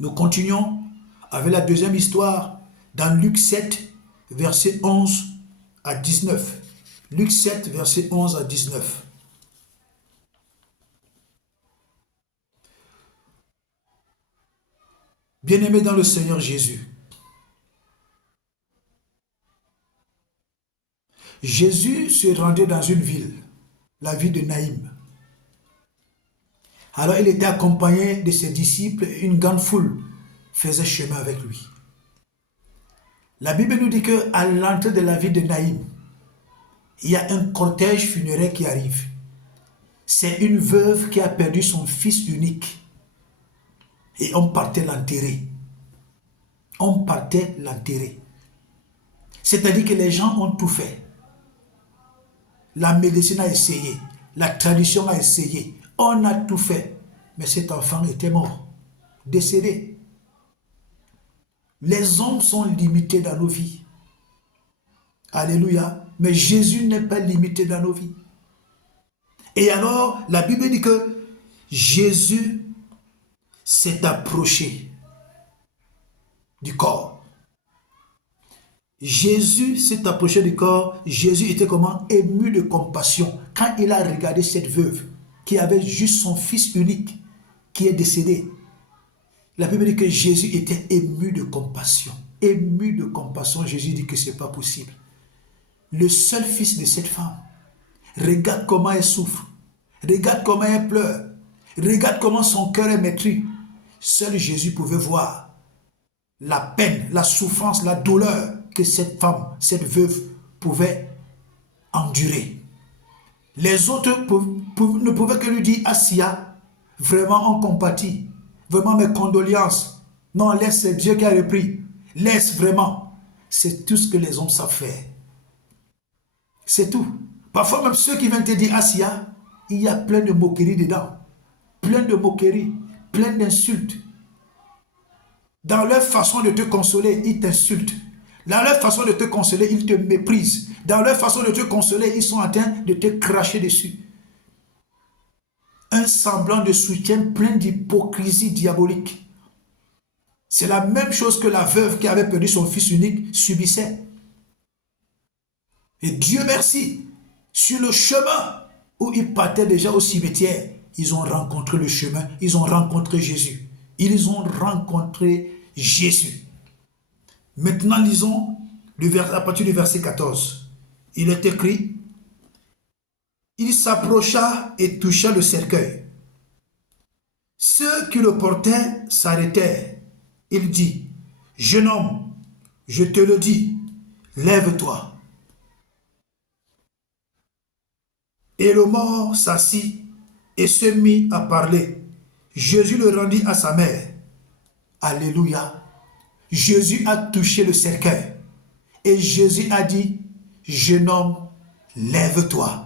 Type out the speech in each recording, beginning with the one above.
Nous continuons avec la deuxième histoire dans Luc 7, verset 11 à 19. Luc 7, verset 11 à 19. Bien-aimés dans le Seigneur Jésus, Jésus se rendait dans une ville, la ville de Naïm. Alors il était accompagné de ses disciples et une grande foule faisait chemin avec lui. La Bible nous dit qu'à l'entrée de la ville de Naïm, il y a un cortège funéraire qui arrive. C'est une veuve qui a perdu son fils unique. Et on partait l'enterrer. On partait l'enterrer. C'est-à-dire que les gens ont tout fait. La médecine a essayé. La tradition a essayé. On a tout fait. Mais cet enfant était mort. Décédé. Les hommes sont limités dans nos vies. Alléluia. Mais Jésus n'est pas limité dans nos vies. Et alors, la Bible dit que Jésus s'est approché du corps. Jésus s'est approché du corps. Jésus était comment? Ému de compassion. Quand il a regardé cette veuve qui avait juste son fils unique qui est décédé. La Bible dit que Jésus était ému de compassion. Ému de compassion, Jésus dit que ce n'est pas possible. Le seul fils de cette femme, regarde comment elle souffre. Regarde comment elle pleure. Regarde comment son cœur est meurtri. Seul Jésus pouvait voir la peine, la souffrance, la douleur que cette femme, cette veuve pouvait endurer. Les autres ne pouvaient que lui dire, Assia, vraiment on compatit. Vraiment mes condoléances. Non, laisse, c'est Dieu qui a repris. Laisse vraiment. C'est tout ce que les hommes savent faire. C'est tout. Parfois même ceux qui viennent te dire Assia, il y a plein de moqueries dedans. Plein de moqueries, plein d'insultes. Dans leur façon de te consoler, ils t'insultent. Dans leur façon de te consoler, ils te méprisent. Dans leur façon de te consoler, ils sont en train de te cracher dessus. Un semblant de soutien plein d'hypocrisie diabolique. C'est la même chose que la veuve qui avait perdu son fils unique subissait. Et Dieu merci, sur le chemin où ils partaient déjà au cimetière, ils ont rencontré le chemin, ils ont rencontré Jésus. Ils ont rencontré Jésus. Maintenant, lisons à partir du verset 14. Il est écrit, il s'approcha et toucha le cercueil. Ceux qui le portaient s'arrêtèrent. Il dit, jeune homme, je te le dis, lève-toi. Et le mort s'assit et se mit à parler. Jésus le rendit à sa mère. Alléluia. Jésus a touché le cercueil. Et Jésus a dit, jeune homme, lève-toi.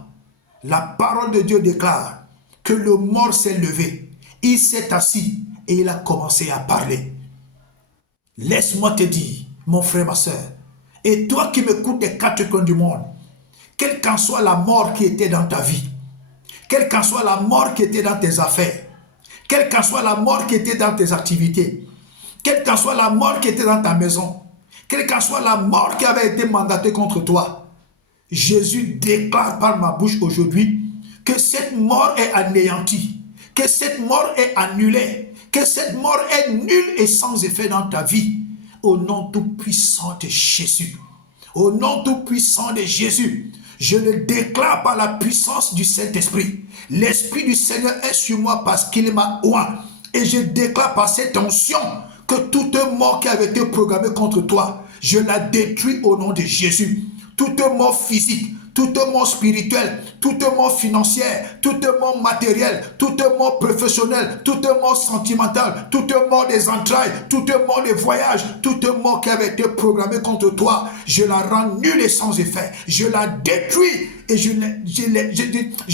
La parole de Dieu déclare que le mort s'est levé. Il s'est assis et il a commencé à parler. Laisse-moi te dire, mon frère, ma soeur, et toi qui m'écoutes des quatre coins du monde, quelle qu'en soit la mort qui était dans ta vie, quelle qu'en soit la mort qui était dans tes affaires, quelle qu'en soit la mort qui était dans tes activités, quelle qu'en soit la mort qui était dans ta maison, quelle qu'en soit la mort qui avait été mandatée contre toi, Jésus déclare par ma bouche aujourd'hui que cette mort est anéantie, que cette mort est annulée, que cette mort est nulle et sans effet dans ta vie. Au nom tout-puissant de Jésus, au nom tout-puissant de Jésus, je le déclare par la puissance du Saint-Esprit. L'Esprit du Seigneur est sur moi parce qu'il m'a oint. Et je déclare par cette onction que toute mort qui avait été programmée contre toi, je la détruis au nom de Jésus. Toute mort physique, toute mort spirituelle, toute mort financière, toute mort matérielle, toute mort professionnelle, toute mort sentimentale, toute mort des entrailles, toute mort des voyages, toute mort qui avait été programmée contre toi, je la rends nulle et sans effet. Je la détruis et je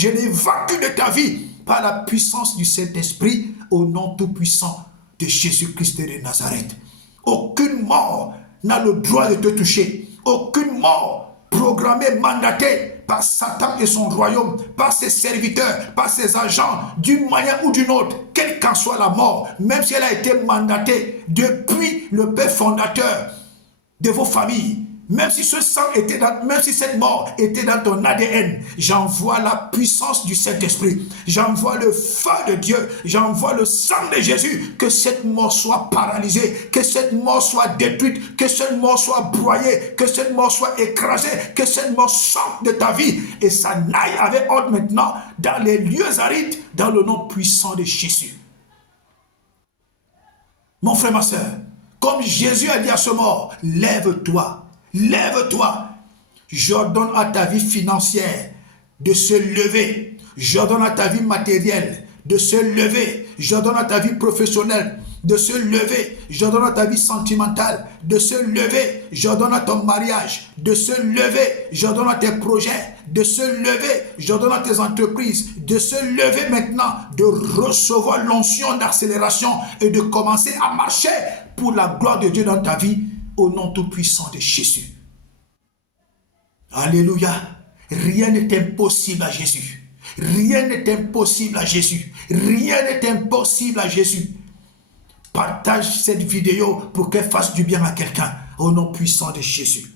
l'évacue de ta vie par la puissance du Saint-Esprit au nom tout-puissant de Jésus-Christ de Nazareth. Aucune mort n'a le droit de te toucher. Aucune mort programmé, mandaté par Satan et son royaume, par ses serviteurs, par ses agents, d'une manière ou d'une autre, quelle qu'en soit la mort, même si elle a été mandatée depuis le père fondateur de vos familles, même si ce sang était même si cette mort était dans ton ADN, j'envoie la puissance du Saint-Esprit, j'envoie le feu de Dieu, j'envoie le sang de Jésus, que cette mort soit paralysée, que cette mort soit détruite, que cette mort soit broyée, que cette mort soit écrasée, que cette mort sorte de ta vie et ça n'aille avec ordre maintenant dans les lieux arides, dans le nom puissant de Jésus. Mon frère, ma soeur, comme Jésus a dit à ce mort, lève-toi. Lève-toi. J'ordonne à ta vie financière de se lever. J'ordonne à ta vie matérielle de se lever. J'ordonne à ta vie professionnelle de se lever. J'ordonne à ta vie sentimentale de se lever. J'ordonne à ton mariage de se lever. J'ordonne à tes projets de se lever. J'ordonne à tes entreprises de se lever maintenant, de recevoir l'onction d'accélération et de commencer à marcher pour la gloire de Dieu dans ta vie. Au nom tout-puissant de Jésus. Alléluia. Rien n'est impossible à Jésus. Rien n'est impossible à Jésus. Rien n'est impossible à Jésus. Partage cette vidéo pour qu'elle fasse du bien à quelqu'un. Au nom puissant de Jésus.